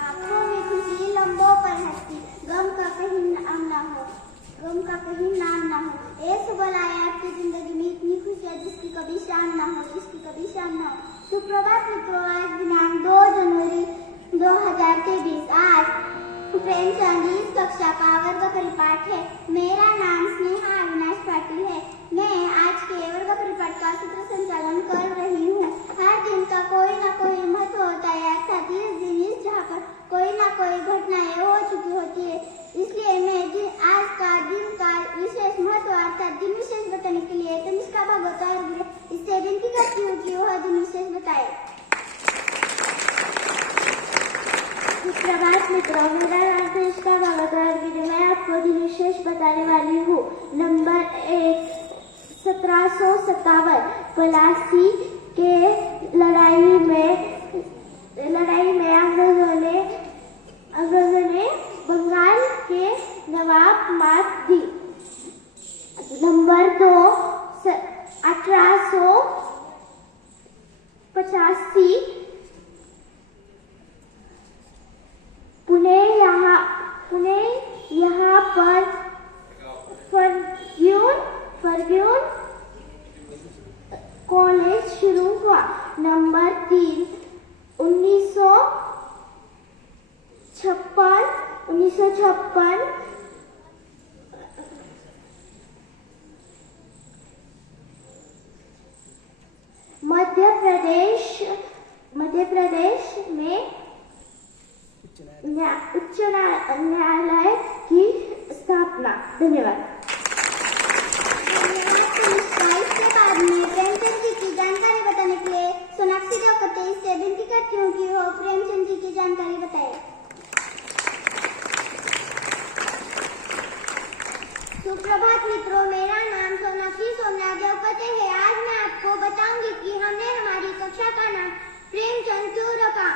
आँखों में खुशी, लंबों पर हंसी, गम का कहीं नाम ना हो, गम का कहीं नाम ना हो। ऐसे बुलाए आपकी जिंदगी में इतनी खुशियाँ जिसकी कभी शाम ना हो, जिसकी कभी शाम ना हो। सुप्रभात मित्रों, आज दिनांक 2 जनवरी 2023। आज प्रेमचंद कक्षा का वर्ग परिपाठ है। मेरा नाम स्नेहा अविनाश पाटिल है। मैं आज के वर्ग परिपाठ का सूत्र संचालन कर रही हूँ। हर दिन का कोई ना कोई महत्व होता है, अर्थात इस दिन इस जहाँ पर कोई ना कोई घटनाएं हो चुकी होती है। इसलिए मैं आज का दिन का विशेष महत्व अर्थात दिन विशेष बताने के लिए तनिष्का भागवत और इससे विनती करती हूँ कि वह दिन विशेष बताए। सुप्रभात मित्रों, मेरा नाम तनिष्का भागवत और मैं आपको दिन विशेष बताने वाली हूँ। नंबर 1, 1757 पलासी के लड़ाई में अंग्रेजों ने बंगाल के नवाब मात दी। नंबर 2, 1885 पुणे यहाँ पर फर्ग्यून कॉलेज शुरू हुआ। नंबर 3, 1956 मध्य प्रदेश में उच्च न्यायालय की स्थापना। धन्यवाद। इसके बाद में प्रेमचंद जी की जानकारी बताने के लिए सोनाक्षी देवकते इससे विनती करती हूँ कि वो प्रेमचंद जी की जानकारी बताए। सुप्रभात मित्रों, मेरा नाम सोनाक्षी सोमनाथ देवकते है। आज मैं आपको बताऊंगी कि हमने हमारी कक्षा का नाम प्रेमचंद क्यों रखा।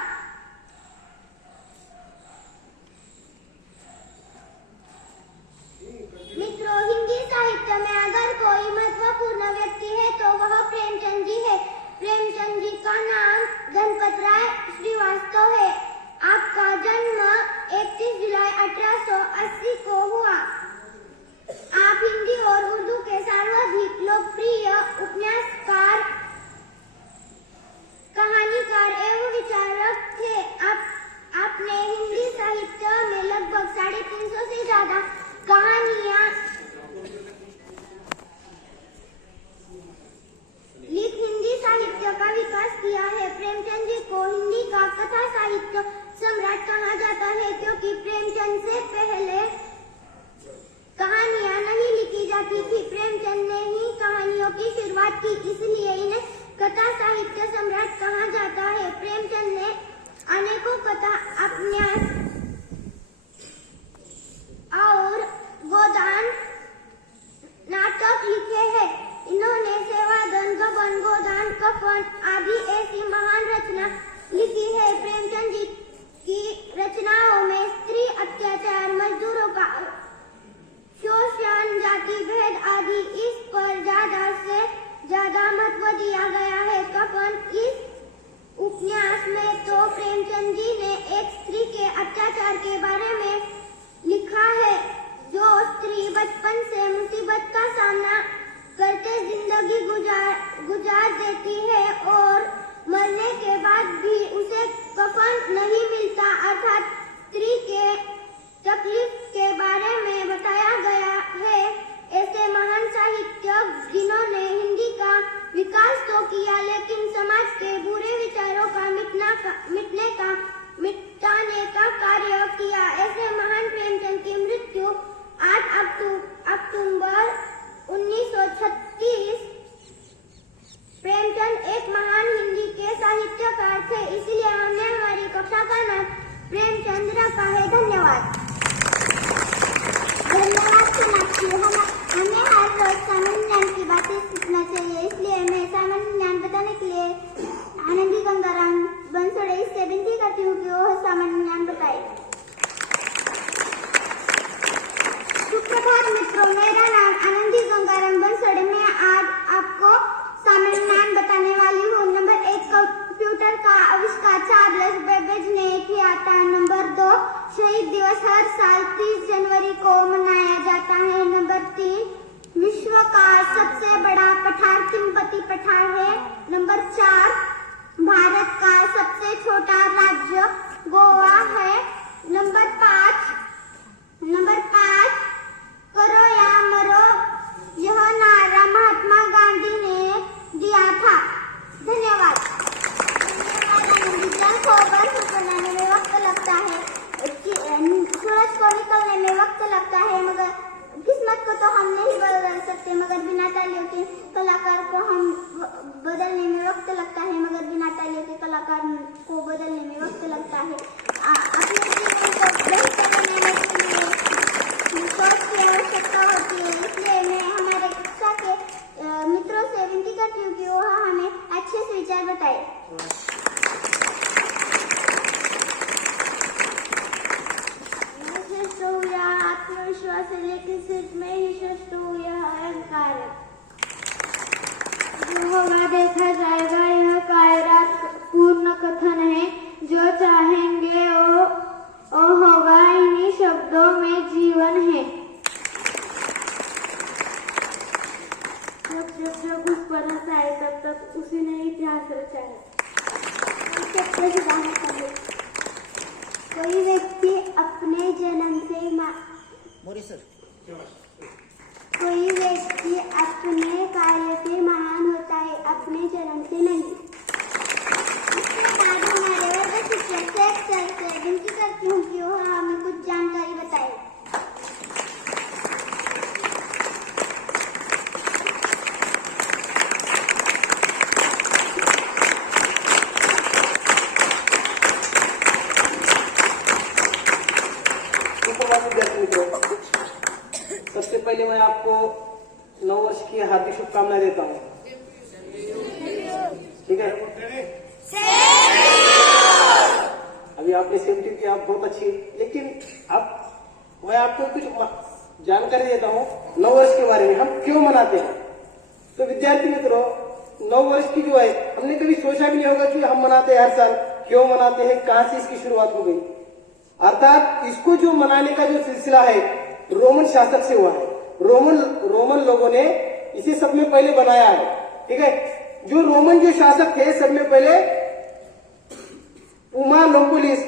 मित्रों, हिंदी साहित्य में अगर कोई महत्वपूर्ण व्यक्ति है तो वह प्रेमचंद जी है। प्रेमचंद जी का नाम गणपत राय श्रीवास्तव है। आपका जन्म 31 जुलाई 1880 को हुआ। आप हिंदी और उर्दू के सर्वाधिक लोकप्रिय उपन्यासकार, कहानीकार एवं विचारक थे। आपने हिंदी साहित्य में लगभग 350 से ज्यादा कहानियां लिख हिंदी साहित्य का विकास किया है। प्रेमचंद जी को हिंदी का कथा साहित्य सम्राट कहा जाता है क्योंकि प्रेमचंद से पहले कहानियां नहीं लिखी जाती थी। प्रेमचंद ने ही कहानियों की शुरुआत की, इसलिए इन्हें कथा साहित्य सम्राट कहा जाता है। प्रेमचंद ने अनेकों कथा, उपन्यास और गोदान नाटक लिखे हैं। इन्होंने सेवादन, गबन, गोदान, कफन आदि ऐसी महान रचना लिखी है। प्रेमचंद जी की रचनाओं में स्त्री अत्याचार, मजदूरों का शोषण, जाति भेद आदि इस पर ज्यादा से ज्यादा महत्व दिया गया है। कफन इस उपन्यास में तो प्रेमचंद जी ने एक स्त्री के अत्याचार के बारे में लिखा है। जो स्त्री बचपन से मुसीबत का सामना करते जिंदगी गुजार देती है और मरने के बाद भी उसे कफन नहीं मिलता, अर्थात स्त्री के तकलीफ के बारे में बताया गया है। ऐसे महान साहित्यक जिन्होंने हिंदी का विकास तो किया लेकिन समाज के बुरे विचारों का मिटाने का कार्य किया। ऐसे महान प्रेमचंद की मृत्यु 8 अक्टूबर 1936। प्रेमचंद एक महान हिंदी के साहित्यकार थे, इसलिए हमने हमारी कक्षा का नाम प्रेमचंद रखा है। धन्यवाद। सोनाक्षी, हमें हर रोज सामान्य ज्ञान की बातें सीखना चाहिए, इसलिए मैं सामान्य ज्ञान बताने के लिए आनंदी गंगाराम बंसोड़े इससे विनती करती हूँ कि वो सामान्य ज्ञान बताए। सुप्रभात मित्रों, मेरा नाम आनंदी गंगाराम बंसोड़े। मैं आज नंबर 4, भारत का सबसे छोटा राज्य गोवा है। नंबर 5, करो या मरो, यह नारा महात्मा गांधी ने दिया था। धन्यवाद। विज्ञान को वर्ष बनाने में वक्त लगता है, सूरज को निकलने में वक्त लगता है, मगर किस्मत को तो हम नहीं बदल सकते, मगर बिना तालियों के कलाकार को हम बदलने में वक्त लगता है, मगर बिना तालियों के कलाकार को बदलने में वक्त लगता है। अपने जीवन को बेहतर बनाने के लिए सोच की आवश्यकता होती है। इसलिए मैं हमारे कक्षा के मित्रों से विनती करती हूँ कि वह हमें अच्छे से विचार बताए। आत्मविश्वास है, लेकिन सिर्फ मैं ही श्रेष्ठ हूँ, यह अहंकार है। जो होगा देखा जाएगा, यह कायरात पूर्ण कथन है। जो चाहेंगे वो होगा, इन्हीं शब्दों में जीवन है। जब उस पर हंसाए तब तक उसी ने इतिहास रचा है। कोई व्यक्ति अपने जन्म से कोई व्यक्ति अपने कार्य से महान होता है, अपने जन्म से नहीं। इसके बाद हमारे वर्ग शिक्षक से विनती करती हूँ कि वह हमें कुछ जानकारी बताए। सबसे पहले मैं आपको नव वर्ष की हार्दिक शुभकामनाएं देता हूँ। ठीक है, अभी आपने सेफ्टी की, आप बहुत अच्छी, लेकिन अब मैं आपको कुछ जानकारी देता हूँ नव वर्ष के बारे में, हम क्यों मनाते हैं। तो विद्यार्थी मित्रों, नव वर्ष की जो है, हमने कभी सोचा भी नहीं होगा कि हम मनाते हैं हर साल, क्यों मनाते हैं, कहां से इसकी शुरुआत हो गई। अर्थात इसको जो मनाने का जो सिलसिला है रोमन शासक से हुआ है। रोमन लोगों ने इसे सब में पहले बनाया है। ठीक है, जो रोमन जो शासक थे सब में पहले पुमा लोम्पुलिस,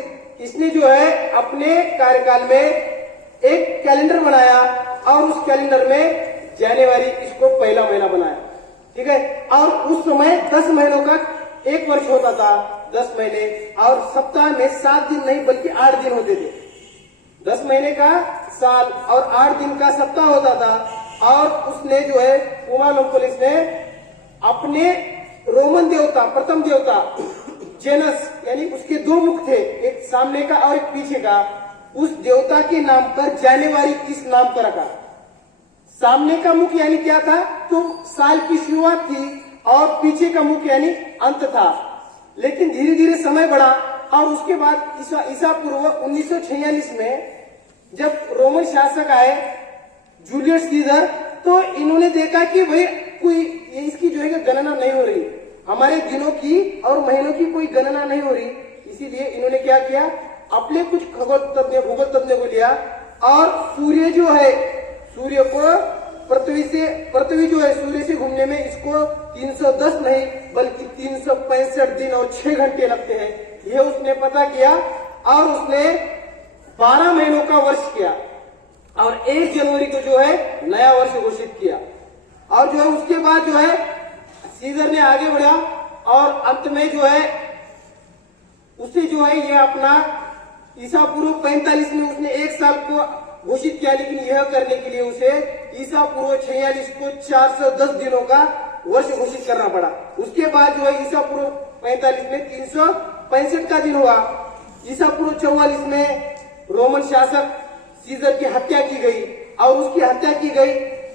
इसने जो है अपने कार्यकाल में एक कैलेंडर बनाया और उस कैलेंडर में जनवरी इसको पहला महीना बनाया। ठीक है, और उस समय 10 महीनों का एक वर्ष होता था, 10 महीने, और सप्ताह में 7 दिन नहीं बल्कि 8 दिन होते थे। 10 महीने का साल और 8 दिन का सप्ताह होता था। और उसने जो है पुमा लोम्पुलिस ने अपने रोमन देवता, प्रथम देवता जेनस, यानी उसके 2 मुख थे, एक सामने का और एक पीछे का, उस देवता के नाम पर जनवरी इस नाम पर रखा। सामने का मुख यानी क्या था, तो साल की शुरुआत थी, और पीछे का मुख यानी अंत था। लेकिन धीरे धीरे समय बढ़ा और उसके बाद ईसा पूर्व 1946 में जब रोमन शासक आए जूलियस सीजर, तो इन्होंने देखा कि भाई कोई इसकी जो है गणना नहीं हो रही, हमारे दिनों की और महीनों की कोई गणना नहीं हो रही। इसीलिए इन्होंने क्या किया, अपने कुछ खगोल तज्ञ, भूगोल तज्ञ को लिया और सूर्य जो है, सूर्य को पृथ्वी जो है सूर्य से घूमने में इसको 310 नहीं बल्कि 365 दिन और 6 घंटे लगते हैं, यह उसने पता किया। और उसने 12 महीनों का वर्ष किया और 1 जनवरी को जो है नया वर्ष घोषित किया। और जो है उसके बाद जो है सीजर ने आगे बढ़ा और अंत में जो है उसे जो है ये अपना ईसा पूर्व 45 में उसने 1 साल को घोषित किया, लेकिन यह करने के लिए उसे ईसा पूर्व 46 को 410 दिनों का वर्ष घोषित करना पड़ा। उसके बाद जो है ईसा पूर्व 45 में 365 का दिन हुआ। ईसा पूर्व 44 में रोमन शासक सीजर की हत्या की गई और उसकी हत्या की गई,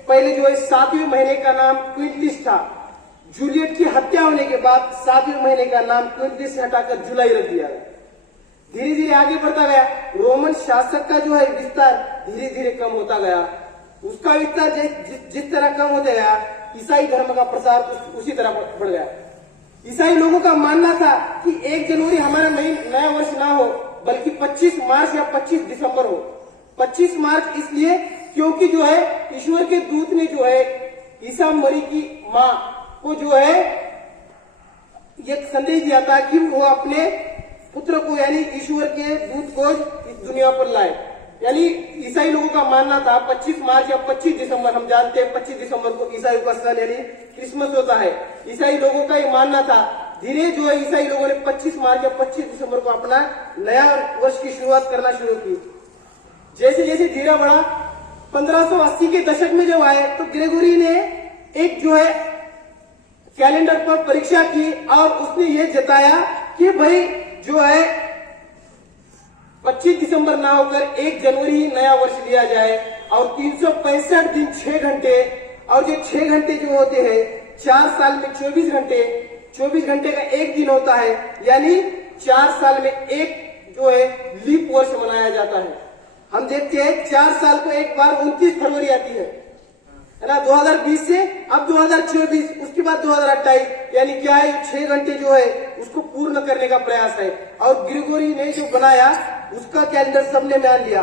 पहले जो है 7वें महीने का नाम क्विंटिस था। जूलियट की हत्या होने के बाद 7वें महीने का नाम क्विंटिस से हटाकर जुलाई रख दिया गया। धीरे धीरे आगे बढ़ता गया, रोमन शासक का जो है विस्तार धीरे धीरे कम होता गया। उसका विस्तार जिस तरह कम होता गया, ईसाई धर्म का प्रसार उसी तरह बढ़ गया। ईसाई लोगों का मानना था कि 1 जनवरी हमारा नया वर्ष ना हो बल्कि 25 मार्च या 25 दिसंबर हो। 25 मार्च इसलिए क्योंकि जो है ईश्वर के दूत ने जो है ईसा मरी की माँ को जो है ये संदेश दिया था कि वो अपने पुत्र को यानी ईश्वर के दूत को इस दुनिया पर लाए। यानी ईसाई लोगों का मानना था 25 मार्च या 25 दिसंबर, हम जानते हैं 25 दिसंबर को ईसाई का सन यानी क्रिसमस होता है। ईसाई लोगों का ये मानना था। धीरे जो है ईसाई लोगों ने 25 मार्च या 25 दिसंबर को अपना नया वर्ष की शुरुआत करना शुरू की। जैसे जैसे धीरे बढ़ा 1580 के दशक में जब आए तो ग्रेगोरी ने एक जो है कैलेंडर पर परीक्षा की और उसने ये जताया कि भाई जो है 25 दिसंबर ना होकर 1 जनवरी ही नया वर्ष लिया जाए और 365 दिन 6 घंटे और जो 6 घंटे जो होते हैं 4 साल में 24 घंटे, 24 घंटे का एक दिन होता है, यानी 4 साल में एक जो है लीप वर्ष मनाया जाता है। हम देखते हैं 4 साल को एक बार 29 फरवरी आती है ना, 2020 से अब 2024, उसके बाद 2028, यानी क्या है 6 घंटे जो है उसको पूर्ण करने का प्रयास है। और ग्रेगोरी ने जो बनाया उसका कैलेंडर सबने मान लिया।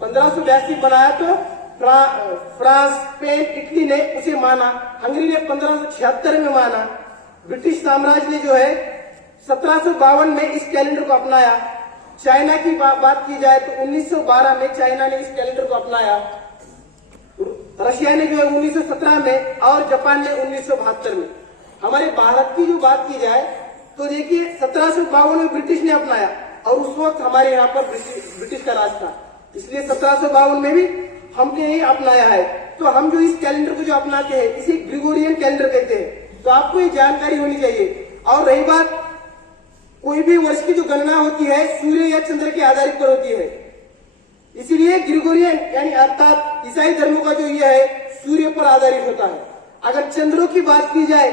1582 बनाया तो फ्रांस, स्पेन, इटली ने उसे माना, हंगरी ने 1576 में माना, ब्रिटिश साम्राज्य ने जो है 1752 में इस कैलेंडर को अपनाया। चाइना की बात की जाए तो 1912 में चाइना ने इस कैलेंडर को अपनाया। रशिया ने जो है 1917 में और जापान ने 1972 में। हमारे भारत की जो बात की जाए तो देखिए 1752 में ब्रिटिश ने अपनाया और उस वक्त हमारे यहाँ पर ब्रिटिश का राज था, इसलिए 1752 में भी हमने ही अपनाया है। तो हम जो इस कैलेंडर को जो अपनाते हैं इसे ग्रेगोरियन कैलेंडर कहते हैं। तो आपको ये जानकारी होनी चाहिए। और रही बात कोई भी वर्ष की जो गणना होती है सूर्य या चंद्र के आधार पर होती है, इसीलिए ग्रेगोरियन यानी अर्थात ईसाई धर्म का जो ये है सूर्य पर आधारित होता है। अगर चंद्रों की बात की जाए,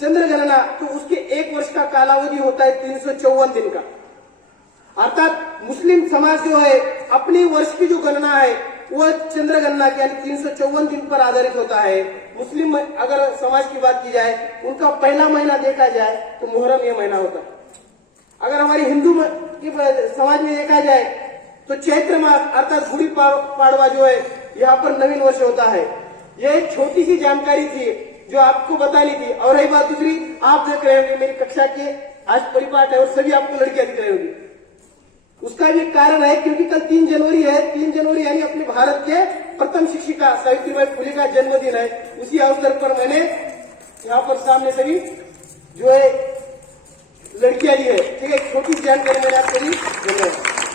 चंद्र गणना, तो उसके एक वर्ष का कालावधि होता है 354 दिन का। अर्थात मुस्लिम समाज जो है अपनी वर्ष की जो गणना है वो चंद्र गणना के यानी 354 दिन पर आधारित होता है। मुस्लिम अगर समाज की बात की जाए उनका पहला महीना देखा जाए तो मुहर्रम ये महीना होता है। अगर हमारे हिंदू समाज में देखा जाए तो चैत्र मास अर्थात गुड़ी पाड़वा जो है यहाँ पर नवीन वर्ष होता है। यह एक छोटी सी जानकारी थी जो आपको बतानी थी। और रही बात दूसरी, आप देख रहे होंगे मेरी कक्षा के आज परिपाठ है और सभी आपको लड़कियां दिख रही होगी। उसका भी कारण है क्योंकि कल 3 जनवरी है। 3 जनवरी यानी अपने भारत के प्रथम शिक्षिका सावित्रीबाई फुले का जन्मदिन है। उसी अवसर पर मैंने यहाँ पर सामने सभी जो है लड़कियां ली है। ठीक है, छोटी जानकारी मैंने आपको दी। धन्यवाद।